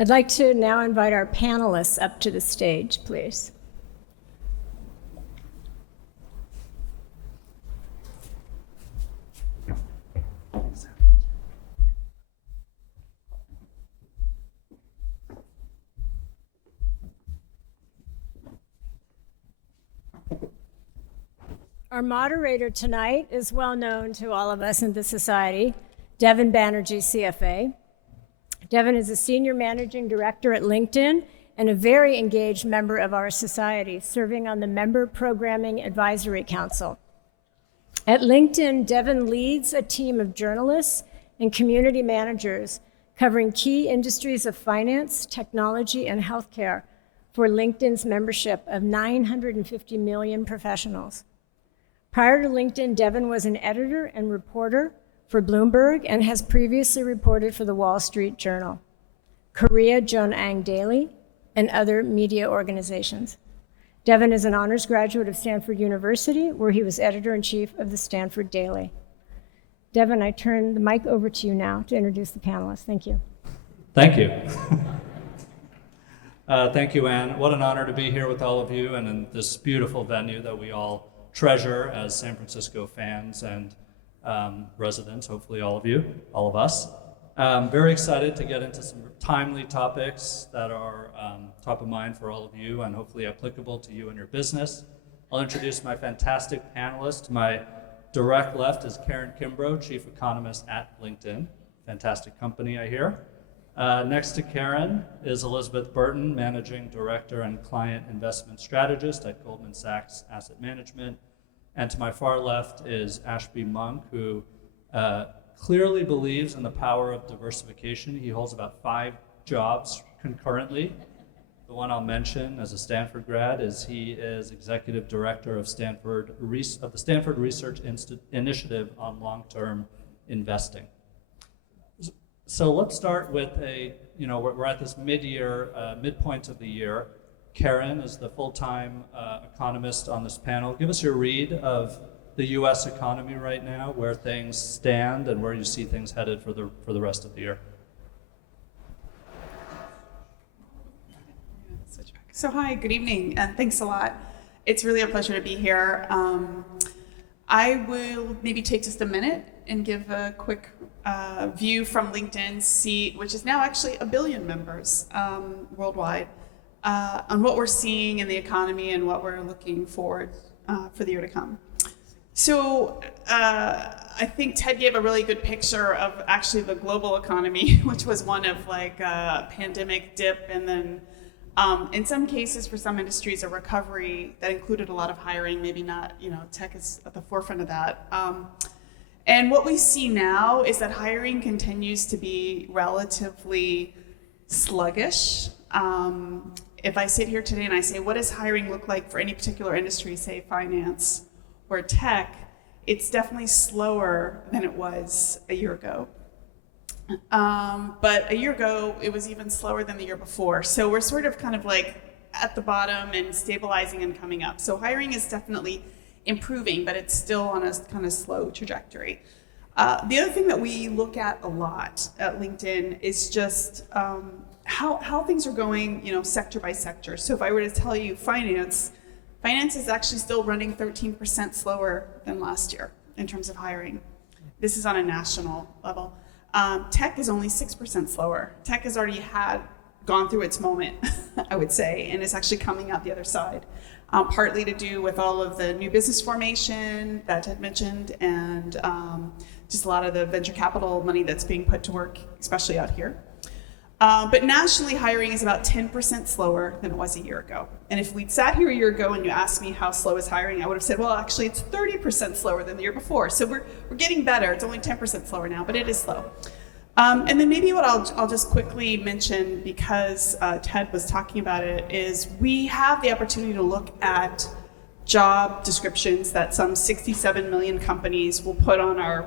I'd like to now invite our panelists up to the stage, please. Our moderator tonight is well known to all of us in the society, Devin Banerjee, CFA. Devin is a senior managing director at LinkedIn and a very engaged member of our society, serving on the Member Programming Advisory Council. At LinkedIn, Devin leads a team of journalists and community managers covering key industries of finance, technology, and healthcare for LinkedIn's membership of 950 million professionals. Prior to LinkedIn, Devin was an editor and reporter for Bloomberg and has previously reported for the Wall Street Journal, Korea Jonang Daily, and other media organizations. Devin is an honors graduate of Stanford University, where he was editor-in-chief of the Stanford Daily. Devin, I turn the mic over to you now to introduce the panelists. Thank you. Thank you. Thank you, Anne. What an honor to be here with all of you and in this beautiful venue that we all treasure as San Francisco fans and residents, hopefully all of you, all of us. Very excited to get into some timely topics that are top of mind for all of you and hopefully applicable to you and your business. I'll introduce my fantastic panelists. To my direct left is Karen Kimbrough, Chief Economist at LinkedIn. Fantastic company, I hear. Next to Karen is Elizabeth Burton, Managing Director and Client Investment Strategist at Goldman Sachs Asset Management. And to my far left is Ashby Monk, who clearly believes in the power of diversification. He holds about 5 jobs concurrently. The one I'll mention as a Stanford grad is he is Executive Director of the Stanford Research Initiative on Long-Term Investing. So let's start with we're at this midpoint of the year. Karen is the full-time economist on this panel. Give us your read of the U.S. economy right now, where things stand and where you see things headed for the rest of the year. So hi, good evening, and thanks a lot. It's really a pleasure to be here. I will maybe take just a minute and give a quick view from LinkedIn, which is now actually 1 billion members worldwide, on what we're seeing in the economy and what we're looking forward for the year to come. So I think Ted gave a really good picture of actually the global economy, which was one of like a pandemic dip, and then in some cases for some industries a recovery that included a lot of hiring, maybe not, tech is at the forefront of that. And what we see now is that hiring continues to be relatively sluggish. If I sit here today and I say, what does hiring look like for any particular industry, say finance or tech, it's definitely slower than it was a year ago. But a year ago, it was even slower than the year before. So we're sort of kind of like at the bottom and stabilizing and coming up. So hiring is definitely improving, but it's still on a kind of slow trajectory. The other thing that we look at a lot at LinkedIn is just how things are going, sector by sector. So if I were to tell you finance is actually still running 13% slower than last year in terms of hiring. This is on a national level. Tech is only 6% slower. Tech has already gone through its moment, I would say, and is actually coming out the other side. Partly to do with all of the new business formation that Ted mentioned, and just a lot of the venture capital money that's being put to work, especially out here. But nationally, hiring is about 10% slower than it was a year ago. And if we'd sat here a year ago and you asked me how slow is hiring, I would have said, well, actually, it's 30% slower than the year before. So we're getting better. It's only 10% slower now, but it is slow. And then maybe what I'll just quickly mention, because Ted was talking about it, is we have the opportunity to look at job descriptions that some 67 million companies will put on our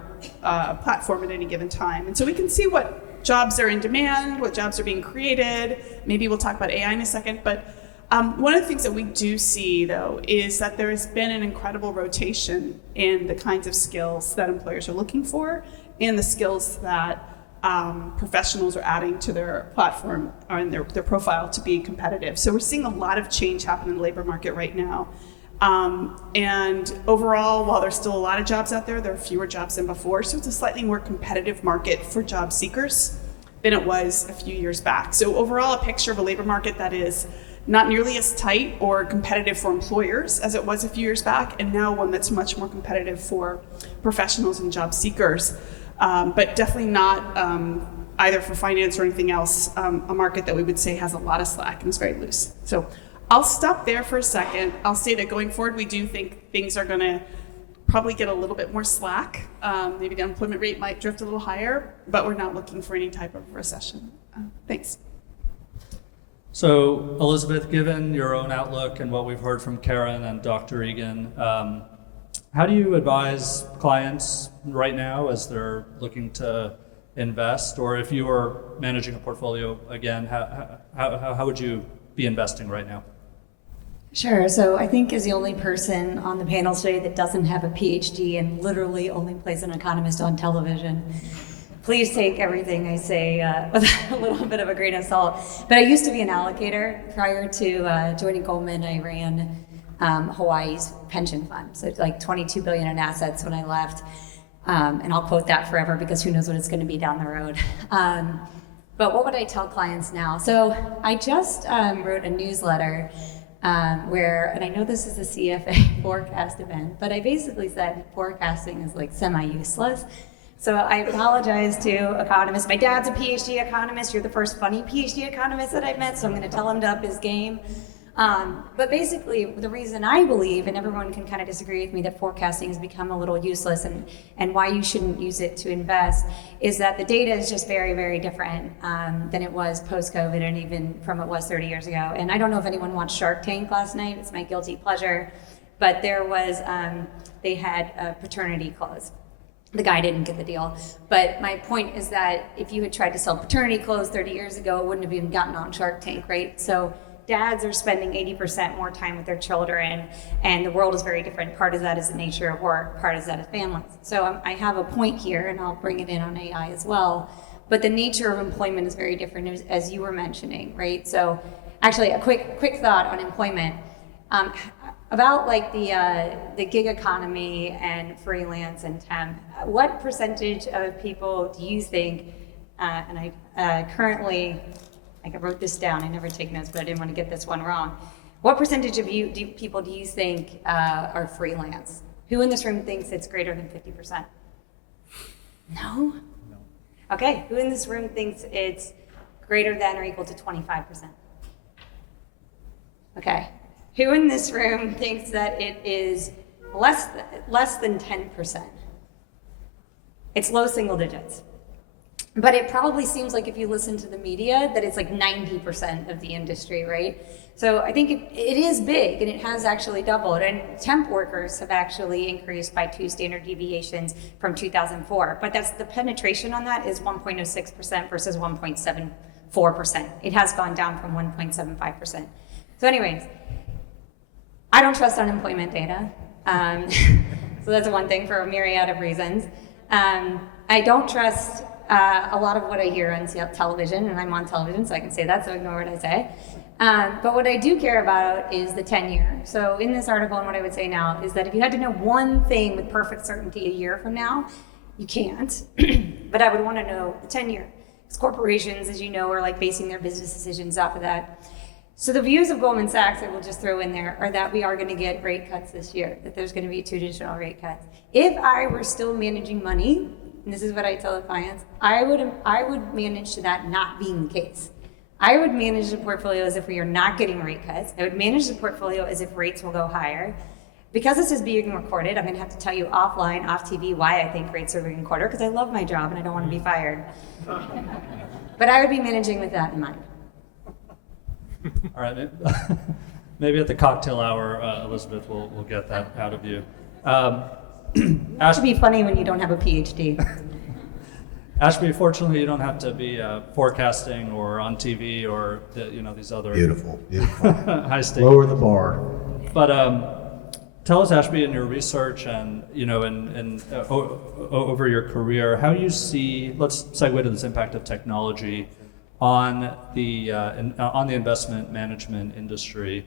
platform at any given time. And so we can see what jobs are in demand, what jobs are being created. Maybe we'll talk about AI in a second. But one of the things that we do see, though, is that there has been an incredible rotation in the kinds of skills that employers are looking for and the skills that professionals are adding to their platform and their profile to be competitive. So we're seeing a lot of change happen in the labor market right now. And overall, while there's still a lot of jobs out there are fewer jobs than before. So it's a slightly more competitive market for job seekers than it was a few years back. So overall, a picture of a labor market that is not nearly as tight or competitive for employers as it was a few years back, and now one that's much more competitive for professionals and job seekers. But definitely not either for finance or anything else, a market that we would say has a lot of slack and is very loose. So I'll stop there for a second. I'll say that going forward, we do think things are going to probably get a little bit more slack. Maybe the unemployment rate might drift a little higher, but we're not looking for any type of recession. Thanks. So, Elizabeth, given your own outlook and what we've heard from Karen and Dr. Egan, how do you advise clients right now as they're looking to invest? Or if you were managing a portfolio again, how would you be investing right now? Sure. So I think as the only person on the panel today that doesn't have a PhD and literally only plays an economist on television, please take everything I say with a little bit of a grain of salt. But I used to be an allocator. Prior to joining Goldman, I ran Hawaii's pension fund. So it's like $22 billion in assets when I left. And I'll quote that forever because who knows what it's going to be down the road. But what would I tell clients now? So I just wrote a newsletter where, and I know this is a CFA forecast event, but I basically said forecasting is like semi-useless. So I apologize to economists. My dad's a PhD economist. You're the first funny PhD economist that I've met, so I'm going to tell him to up his game. But basically, the reason I believe, and everyone can kind of disagree with me, that forecasting has become a little useless and why you shouldn't use it to invest is that the data is just very, very different than it was post-COVID and even from it was 30 years ago. And I don't know if anyone watched Shark Tank last night. It's my guilty pleasure. But there was, they had a paternity clause. The guy didn't get the deal. But my point is that if you had tried to sell paternity clothes 30 years ago, it wouldn't have even gotten on Shark Tank, right? So dads are spending 80% more time with their children, and the world is very different. Part of that is the nature of work, part of that is families. So I have a point here, and I'll bring it in on AI as well. But the nature of employment is very different, as you were mentioning, right? So actually, a quick thought on employment. About like the gig economy and freelance and temp, what percentage of people do you think, and I currently, I wrote this down, I never take notes, but I didn't want to get this one wrong. What percentage of people do you think are freelance? Who in this room thinks it's greater than 50%? No? Okay, who in this room thinks it's greater than or equal to 25%? Okay. Who in this room thinks that it is less than 10%? It's low single digits. But it probably seems like if you listen to the media that it's like 90% of the industry, right? So I think it is big and it has actually doubled. And temp workers have actually increased by 2 standard deviations from 2004. But that's the penetration on that is 1.06% versus 1.74%. It has gone down from 1.75%. So anyways, I don't trust unemployment data. So that's one thing for a myriad of reasons. I don't trust a lot of what I hear on television, and I'm on television, so I can say that, so ignore what I say. But what I do care about is the 10-year. So in this article, and what I would say now, is that if you had to know one thing with perfect certainty a year from now, you can't. But I would want to know the 10-year. Because corporations, as you know, are like basing their business decisions off of that. So the views of Goldman Sachs, I will just throw in there, are that we are going to get rate cuts this year, that there's going to be 2 additional rate cuts. If I were still managing money, and this is what I tell the clients, I would manage to that not being the case. I would manage the portfolio as if we are not getting rate cuts. I would manage the portfolio as if rates will go higher. Because this is being recorded, I'm going to have to tell you offline, off TV, why I think rates are being recorded, because I love my job and I don't want to be fired. But I would be managing with that in mind. All right, maybe at the cocktail hour, Elizabeth, we'll get that out of you. It should be funny when you don't have a PhD. Ashby, fortunately, you don't have to be forecasting or on TV or these other Beautiful. high stakes. Lower the bar. But tell us, Ashby, in your research and over your career, how you see. Let's segue to this impact of technology on the investment management industry.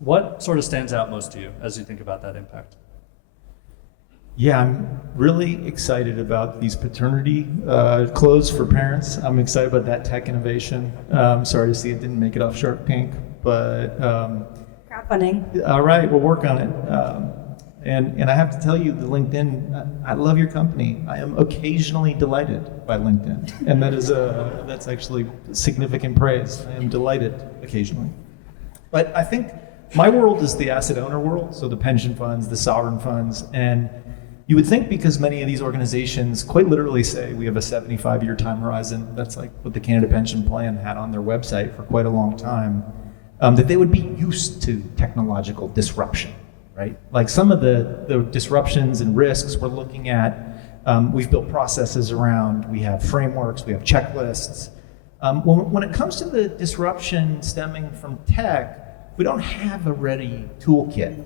What sort of stands out most to you as you think about that impact? Yeah, I'm really excited about these paternity clothes for parents. I'm excited about that tech innovation. Sorry to see it didn't make it off Shark Tank, but Crowdfunding. all right, we'll work on it. And I have to tell you, the LinkedIn, I love your company. I am occasionally delighted by LinkedIn, and that's actually significant praise. I am delighted occasionally. But I think my world is the asset owner world, so the pension funds, the sovereign funds, and you would think because many of these organizations quite literally say we have a 75-year time horizon, that's like what the Canada Pension Plan had on their website for quite a long time, that they would be used to technological disruption, right? Like some of the disruptions and risks we're looking at, we've built processes around, we have frameworks, we have checklists. When it comes to the disruption stemming from tech, we don't have a ready toolkit.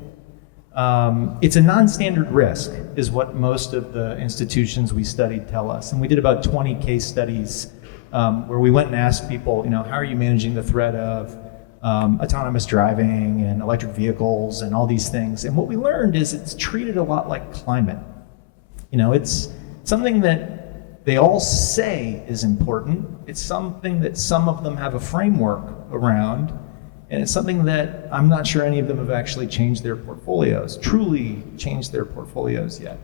It's a non-standard risk, is what most of the institutions we studied tell us. And we did about 20 case studies where we went and asked people, how are you managing the threat of autonomous driving and electric vehicles and all these things? And what we learned is it's treated a lot like climate. It's something that they all say is important. It's something that some of them have a framework around. And it's something that I'm not sure any of them have actually changed their portfolios, truly changed their portfolios yet.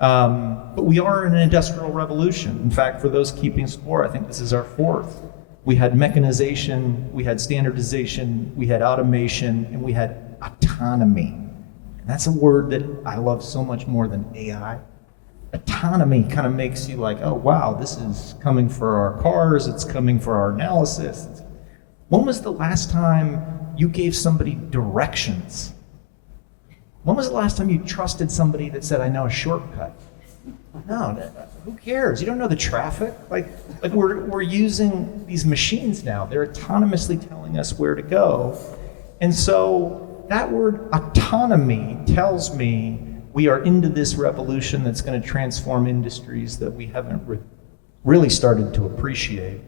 But we are in an industrial revolution. In fact, for those keeping score, I think this is our fourth. We had mechanization, we had standardization, we had automation, and we had autonomy. And that's a word that I love so much more than AI. Autonomy kind of makes you like, oh wow, this is coming for our cars, it's coming for our analysis. When was the last time you gave somebody directions? When was the last time you trusted somebody that said, I know a shortcut? No, who cares? You don't know the traffic. Like we're using these machines now. They're autonomously telling us where to go. And so that word autonomy tells me we are into this revolution that's going to transform industries that we haven't really started to appreciate.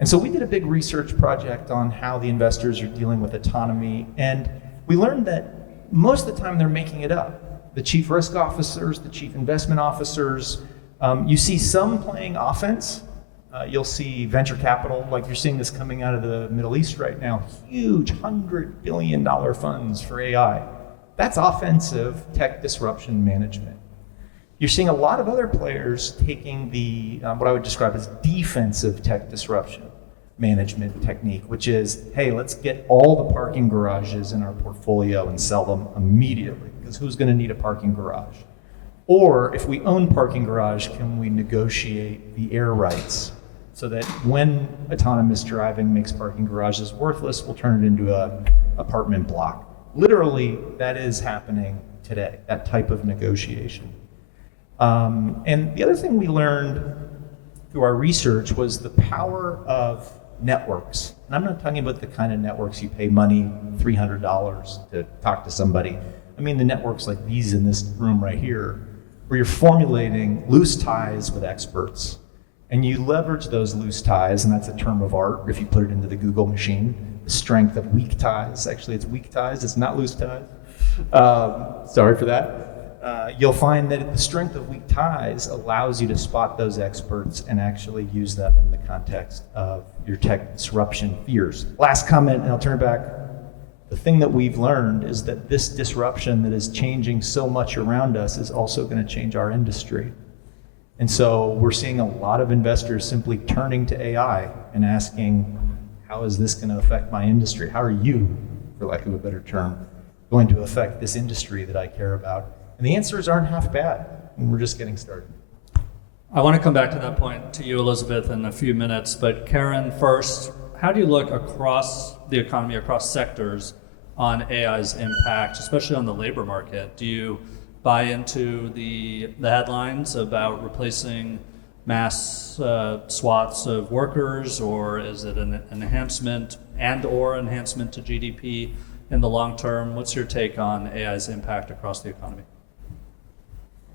And so we did a big research project on how the investors are dealing with autonomy, and we learned that most of the time they're making it up. The chief risk officers, the chief investment officers, you see some playing offense. You'll see venture capital, like you're seeing this coming out of the Middle East right now, huge $100 billion funds for AI. That's offensive tech disruption management. You're seeing a lot of other players taking the, what I would describe as defensive tech disruption management technique, which is, hey, let's get all the parking garages in our portfolio and sell them immediately, because who's going to need a parking garage? Or if we own parking garage, can we negotiate the air rights so that when autonomous driving makes parking garages worthless, we'll turn it into an apartment block. Literally, that is happening today, that type of negotiation. And the other thing we learned through our research was the power of networks. And I'm not talking about the kind of networks you pay money, $300 to talk to somebody. I mean the networks like these in this room right here, where you're formulating loose ties with experts. And you leverage those loose ties, and that's a term of art if you put it into the Google machine. The strength of weak ties. Actually, it's weak ties, it's not loose ties. Sorry for that. You'll find that the strength of weak ties allows you to spot those experts and actually use them in the context of your tech disruption fears. Last comment, and I'll turn it back. The thing that we've learned is that this disruption that is changing so much around us is also going to change our industry. And so we're seeing a lot of investors simply turning to AI and asking, how is this going to affect my industry? How are you, for lack of a better term, going to affect this industry that I care about? And the answers aren't half bad, and we're just getting started. I want to come back to that point to you, Elizabeth, in a few minutes. But Karen, first, how do you look across the economy, across sectors, on AI's impact, especially on the labor market? Do you buy into the headlines about replacing mass swaths of workers, or is it an enhancement and/or enhancement to GDP? in the long term? What's your take on AI's impact across the economy?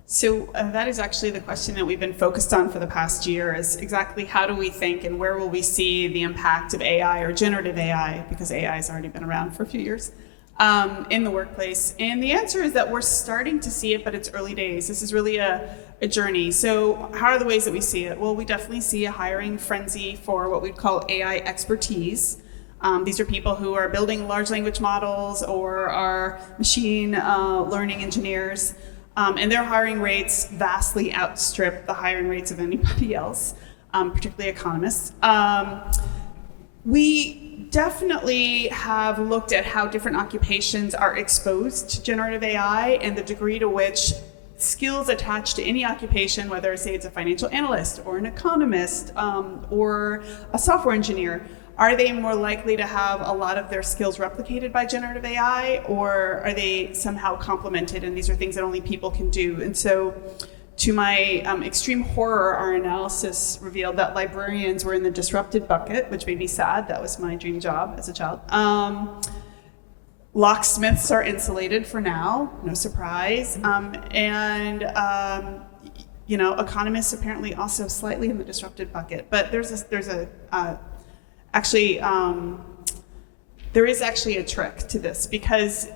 So that is actually the question that we've been focused on for the past year, is exactly how do we think and where will we see the impact of AI or generative AI, because AI has already been around for a few years, in the workplace. And the answer is that we're starting to see it, but it's early days. This is really a journey. So how are the ways that we see it? Well, we definitely see a hiring frenzy for what we'd call AI expertise. These are people who are building large language models or are machine learning engineers. And their hiring rates vastly outstrip the hiring rates of anybody else, particularly economists. We definitely have looked at how different occupations are exposed to generative AI and the degree to which skills attached to any occupation, whether say it's a financial analyst or an economist or a software engineer, are they more likely to have a lot of their skills replicated by generative AI, or are they somehow complemented, and these are things that only people can do? And so to my extreme horror, our analysis revealed that librarians were in the disrupted bucket, which made me sad. That was my dream job as a child. Locksmiths are insulated for now, no surprise. Economists apparently also slightly in the disrupted bucket. But there is actually a trick to this, because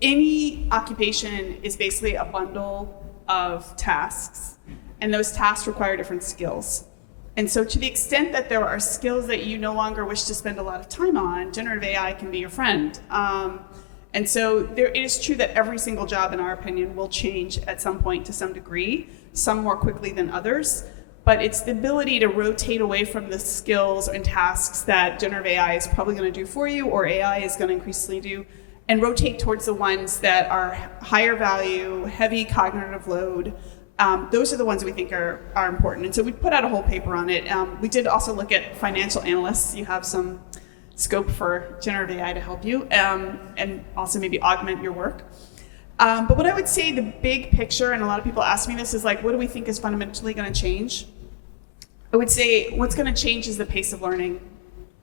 any occupation is basically a bundle of tasks, and those tasks require different skills. And so to the extent that there are skills that you no longer wish to spend a lot of time on, generative AI can be your friend. And so it is true that every single job, in our opinion, will change at some point to some degree, some more quickly than others. But it's the ability to rotate away from the skills and tasks that generative AI is probably going to do for you, or AI is going to increasingly do, and rotate towards the ones that are higher value, heavy cognitive load. Those are the ones we think are important. And so we put out a whole paper on it. We did also look at financial analysts. You have some scope for generative AI to help you, and also maybe augment your work. But what I would say, the big picture, and a lot of people ask me this, is like, what do we think is fundamentally going to change? I would say what's going to change is the pace of learning.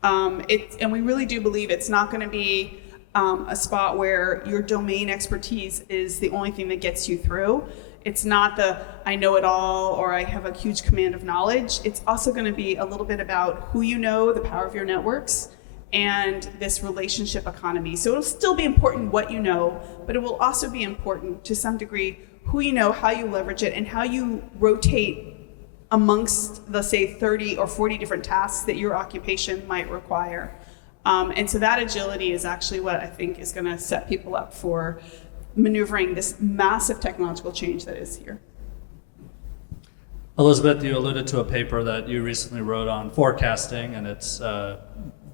And we really do believe it's not going to be a spot where your domain expertise is the only thing that gets you through. It's not the I know it all or I have a huge command of knowledge. It's also going to be a little bit about who you know, the power of your networks, and this relationship economy. So it'll still be important what you know, but it will also be important to some degree who you know, how you leverage it, and how you rotate amongst the, say, 30 or 40 different tasks that your occupation might require. And so that agility is actually what I think is going to set people up for maneuvering this massive technological change that is here. Elizabeth, you alluded to a paper that you recently wrote on forecasting and its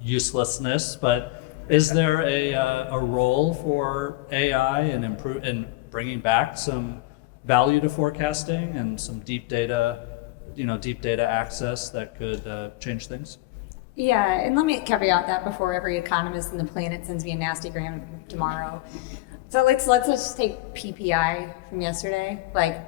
uselessness, but is there a role for AI in bringing back some value to forecasting and some deep data access that could change things? Yeah, and let me caveat that before every economist on the planet sends me a nasty gram tomorrow. So let's just take PPI from yesterday. Like,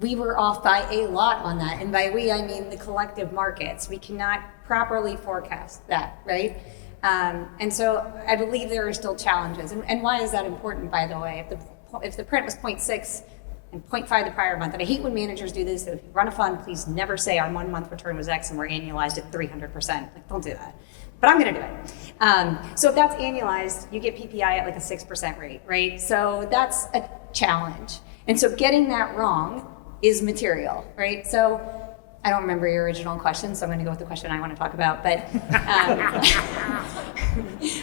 we were off by a lot on that, and by we I mean the collective markets. We cannot properly forecast that, right? And so I believe there are still challenges. And why is that important, by the way? If the print was 0.6 and 0.5 the prior month, and I hate when managers do this, that if you run a fund, please never say our 1 month return was X and we're annualized at 300%. Like, don't do that. But I'm gonna do it. So if that's annualized, you get PPI at like a 6% rate, right? So that's a challenge. And so getting that wrong is material, right? So I don't remember your original question, so I'm going to go with the question I want to talk about. But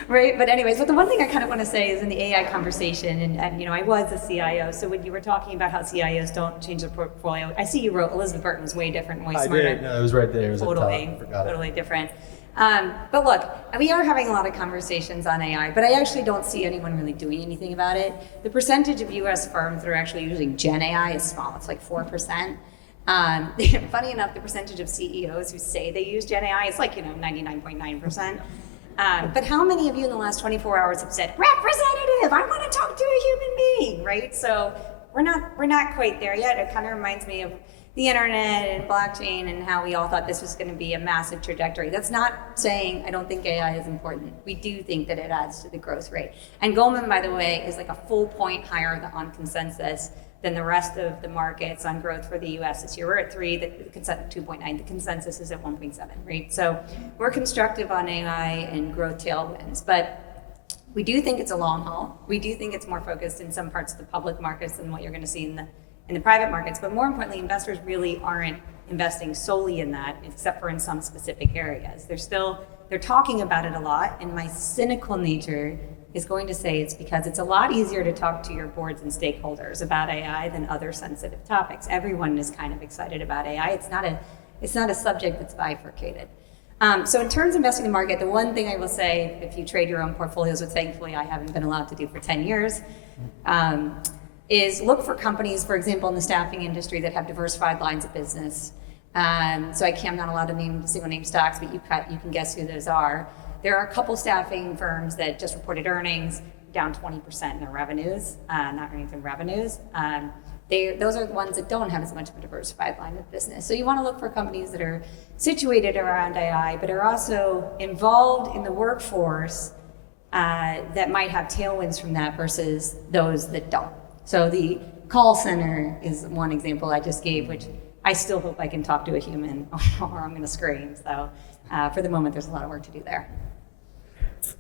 right. But anyways, but the one thing I kind of want to say is in the AI conversation, and I was a CIO, so when you were talking about how CIOs don't change their portfolio, I see you wrote Elizabeth Burton was way different, way smarter. I did. No, it was right there. It was totally different. But look, we are having a lot of conversations on AI, but I actually don't see anyone really doing anything about it. The percentage of US firms that are actually using Gen AI is small. It's like 4%. Funny enough, the percentage of CEOs who say they use Gen AI is like 99.9%. But how many of you in the last 24 hours have said, representative, I want to talk to a human being, right? So we're not quite there yet. It kind of reminds me of the internet and blockchain and how we all thought this was going to be a massive trajectory. That's not saying I don't think AI is important. We do think that it adds to the growth rate. And Goldman, by the way, is like a full point higher on consensus than the rest of the markets on growth for the US this year. We're at 3, the consensus 2.9, the consensus is at 1.7, right? So we're constructive on AI and growth tailwinds, but we do think it's a long haul. We do think it's more focused in some parts of the public markets than what you're going to see in the private markets. But more importantly, investors really aren't investing solely in that, except for in some specific areas. They're talking about it a lot, and my cynical nature is going to say it's because it's a lot easier to talk to your boards and stakeholders about AI than other sensitive topics. Everyone is kind of excited about AI. It's not a subject that's bifurcated. So in terms of investing in the market, the one thing I will say, if you trade your own portfolios, which thankfully I haven't been allowed to do for 10 years, is look for companies, for example, in the staffing industry that have diversified lines of business. So I'm not allowed to name single name stocks, but you can guess who those are. There are a couple staffing firms that just reported earnings down 20% in their revenues, not earnings and revenues. Those are the ones that don't have as much of a diversified line of business. So you want to look for companies that are situated around AI, but are also involved in the workforce that might have tailwinds from that versus those that don't. So the call center is one example I just gave, which I still hope I can talk to a human or I'm going to scream. So for the moment, there's a lot of work to do there.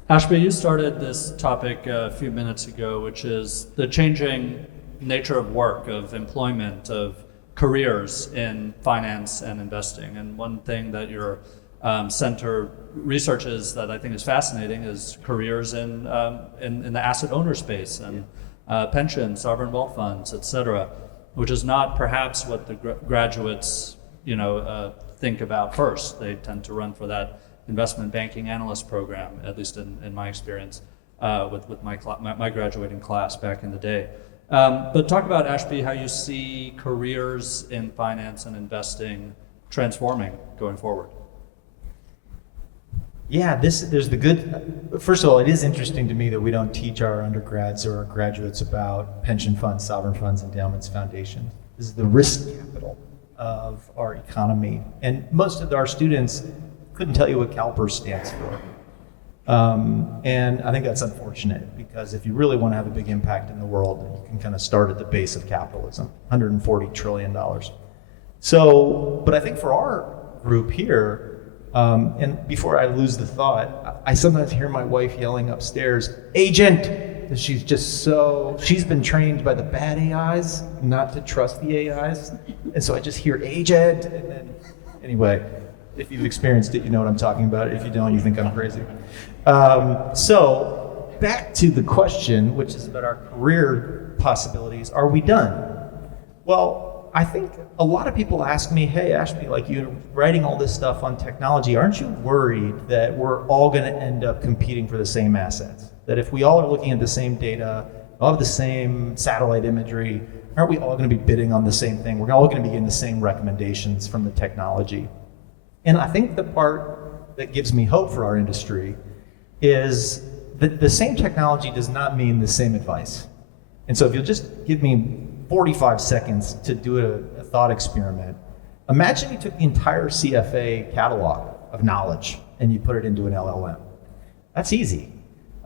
Ashby, you started this topic a few minutes ago, which is the changing nature of work, of employment, of careers in finance and investing. And one thing that your center researches that I think is fascinating is careers in the asset owner space and pensions, sovereign wealth funds, et cetera, which is not perhaps what the graduates think about first. They tend to run for that investment banking analyst program, at least in my experience with my graduating class back in the day. But talk about, Ashby, how you see careers in finance and investing transforming going forward. Yeah, there's the good. First of all, it is interesting to me that we don't teach our undergrads or our graduates about pension funds, sovereign funds, endowments, foundations. This is the risk capital of our economy. And most of our students couldn't tell you what CalPERS stands for. And I think that's unfortunate, because if you really want to have a big impact in the world, you can kind of start at the base of capitalism, $140 trillion. So, but I think for our group here, and before I lose the thought, I sometimes hear my wife yelling upstairs, "Agent!" She's been trained by the bad AIs not to trust the AIs. And so I just hear "Agent," and then, anyway, if you've experienced it, you know what I'm talking about. If you don't, you think I'm crazy. So back to the question, which is about our career possibilities. Are we done? Well, I think a lot of people ask me, "Hey, Ashby, like you're writing all this stuff on technology, aren't you worried that we're all going to end up competing for the same assets? That if we all are looking at the same data, all have the same satellite imagery, aren't we all going to be bidding on the same thing? We're all going to be getting the same recommendations from the technology." And I think the part that gives me hope for our industry is that the same technology does not mean the same advice. And so if you'll just give me 45 seconds to do a thought experiment. Imagine you took the entire CFA catalog of knowledge and you put it into an LLM. That's easy.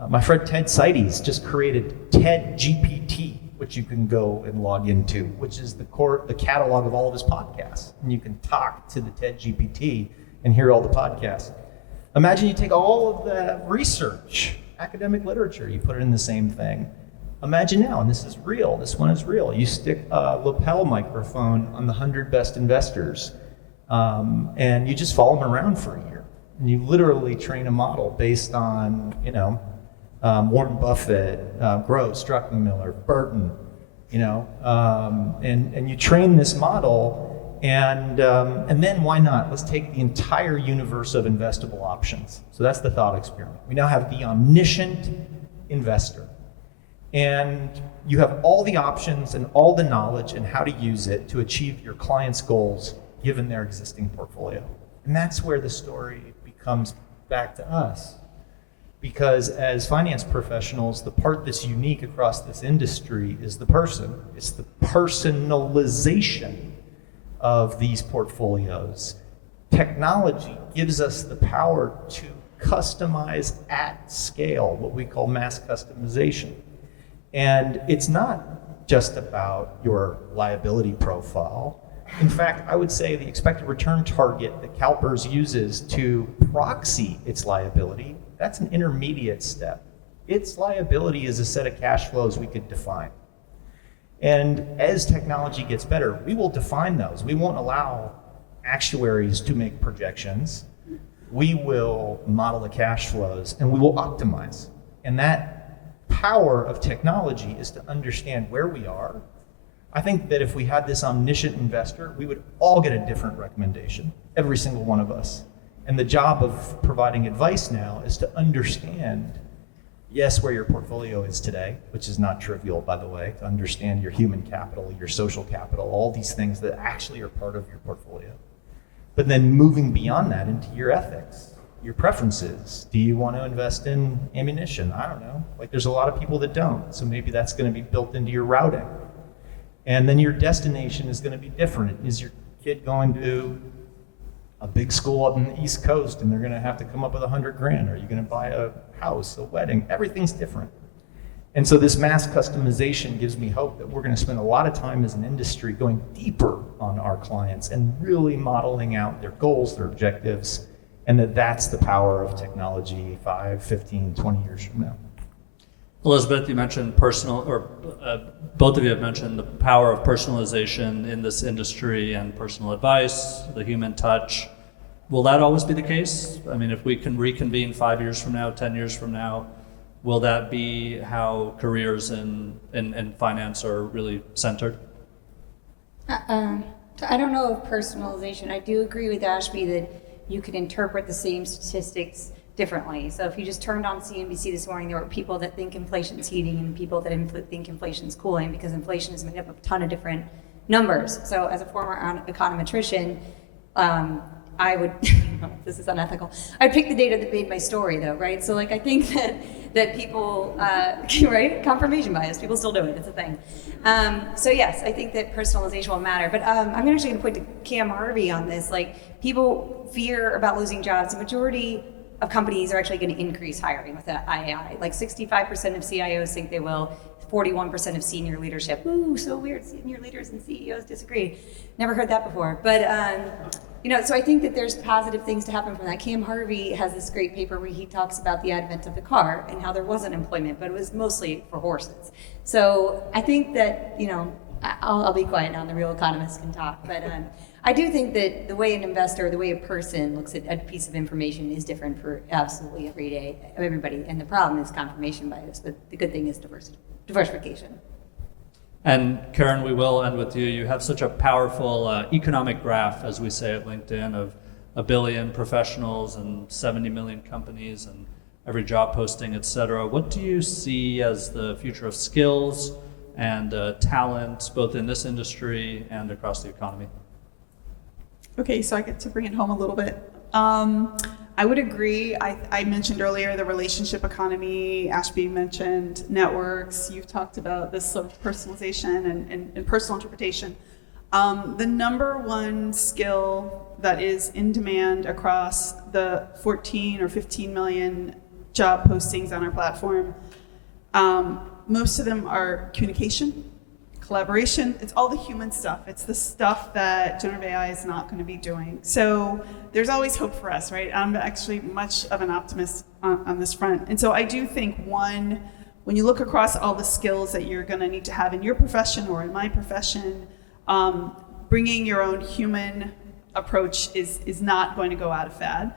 My friend Ted Seides just created TED GPT, which you can go and log into, which is the catalog of all of his podcasts. And you can talk to the TED GPT and hear all the podcasts. Imagine you take all of the research, academic literature, you put it in the same thing. Imagine now, and this is real, this one is real, you stick a lapel microphone on the 100 best investors, and you just follow them around for a year. And you literally train a model based on, Warren Buffett, Gross, Druckenmiller, Burton, and you train this model, and then why not? Let's take the entire universe of investable options. So that's the thought experiment. We now have the omniscient investor. And you have all the options and all the knowledge and how to use it to achieve your client's goals given their existing portfolio. And that's where the story comes back to us. Because as finance professionals, the part that's unique across this industry is the person. It's the personalization of these portfolios. Technology gives us the power to customize at scale, what we call mass customization. And it's not just about your liability profile. In fact, I would say the expected return target that CalPERS uses to proxy its liability, that's an intermediate step. Its liability is a set of cash flows we could define. And as technology gets better, we will define those. We won't allow actuaries to make projections. We will model the cash flows and we will optimize. And that power of technology is to understand where we are. I think that if we had this omniscient investor, we would all get a different recommendation, every single one of us. And the job of providing advice now is to understand, yes, where your portfolio is today, which is not trivial, by the way, to understand your human capital, your social capital, all these things that actually are part of your portfolio. But then moving beyond that into your ethics, your preferences. Do you want to invest in ammunition? I don't know. Like, there's a lot of people that don't. So maybe that's going to be built into your routing. And then your destination is going to be different. Is your kid going to a big school up in the East Coast and they're going to have to come up with $100,000? Are you going to buy a house, a wedding? Everything's different. And so this mass customization gives me hope that we're going to spend a lot of time as an industry going deeper on our clients and really modeling out their goals, their objectives, and that's the power of technology 5, 15, 20 years from now. Elizabeth, you mentioned both of you have mentioned the power of personalization in this industry and personal advice, the human touch. Will that always be the case? I mean, if we can reconvene 5 years from now, 10 years from now, will that be how careers in finance are really centered? I don't know of personalization. I do agree with Ashby that you can interpret the same statistics differently. So if you just turned on CNBC this morning, there were people that think inflation's heating and people that think inflation's cooling, because inflation is made up of a ton of different numbers. So as a former econometrician, I would, this is unethical, I'd pick the data that made my story though, right? So like, I think that people, right? Confirmation bias, people still do it, it's a thing. So yes, I think that personalization will matter, but I'm actually gonna point to Cam Harvey on this. Like, people fear about losing jobs. The majority of companies are actually gonna increase hiring with the AI. Like 65% of CIOs think they will, 41% of senior leadership. Ooh, so weird, senior leaders and CEOs disagree. Never heard that before. But, so I think that there's positive things to happen from that. Cam Harvey has this great paper where he talks about the advent of the car and how there wasn't employment, but it was mostly for horses. So I think that, I'll be quiet now and the real economists can talk. But I do think that the way an investor, the way a person looks at a piece of information is different for absolutely everybody. And the problem is confirmation bias, but the good thing is diversification. And Karen, we will end with you. You have such a powerful economic graph, as we say at LinkedIn, of 1 billion professionals and 70 million companies and every job posting, et cetera. What do you see as the future of skills and talent, both in this industry and across the economy? Okay, so I get to bring it home a little bit. I would agree. I mentioned earlier the relationship economy. Ashby mentioned networks. You've talked about this sort of personalization and personal interpretation. The number one skill that is in demand across the 14 or 15 million job postings on our platform, most of them are communication, collaboration. It's all the human stuff. It's the stuff that generative AI is not going to be doing. So there's always hope for us, right? I'm actually much of an optimist on this front. And so I do think, one, when you look across all the skills that you're going to need to have in your profession or in my profession, bringing your own human approach is not going to go out of fad.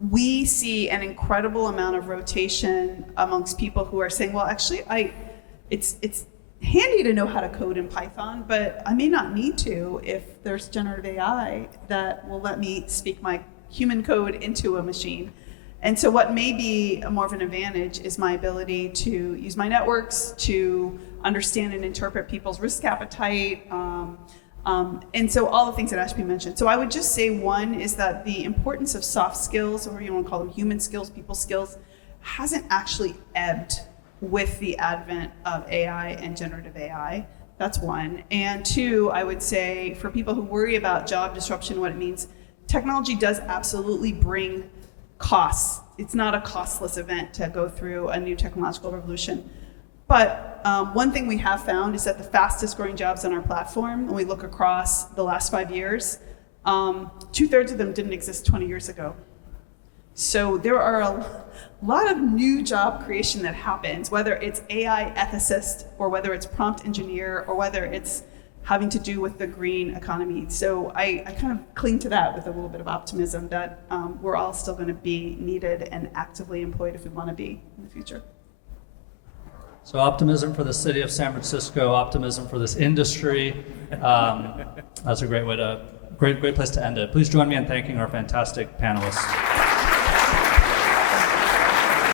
We see an incredible amount of rotation amongst people who are saying, well, actually, it's handy to know how to code in Python, but I may not need to if there's generative AI that will let me speak my human code into a machine. And so what may be more of an advantage is my ability to use my networks to understand and interpret people's risk appetite, and so all the things that Ashby mentioned. So I would just say, one is that the importance of soft skills, or you want to call them human skills, people skills, hasn't actually ebbed with the advent of AI and generative AI. That's one. And two, I would say for people who worry about job disruption, what it means, technology does absolutely bring costs. It's not a costless event to go through a new technological revolution. But one thing we have found is that the fastest growing jobs on our platform, when we look across the last 5 years, 2/3 of them didn't exist 20 years ago. So there are a lot of new job creation that happens, whether it's AI ethicist or whether it's prompt engineer or whether it's having to do with the green economy. So I kind of cling to that with a little bit of optimism that we're all still going to be needed and actively employed if we want to be in the future. So optimism for the city of San Francisco, optimism for this industry. That's a great way to, great place to end it. Please join me in thanking our fantastic panelists.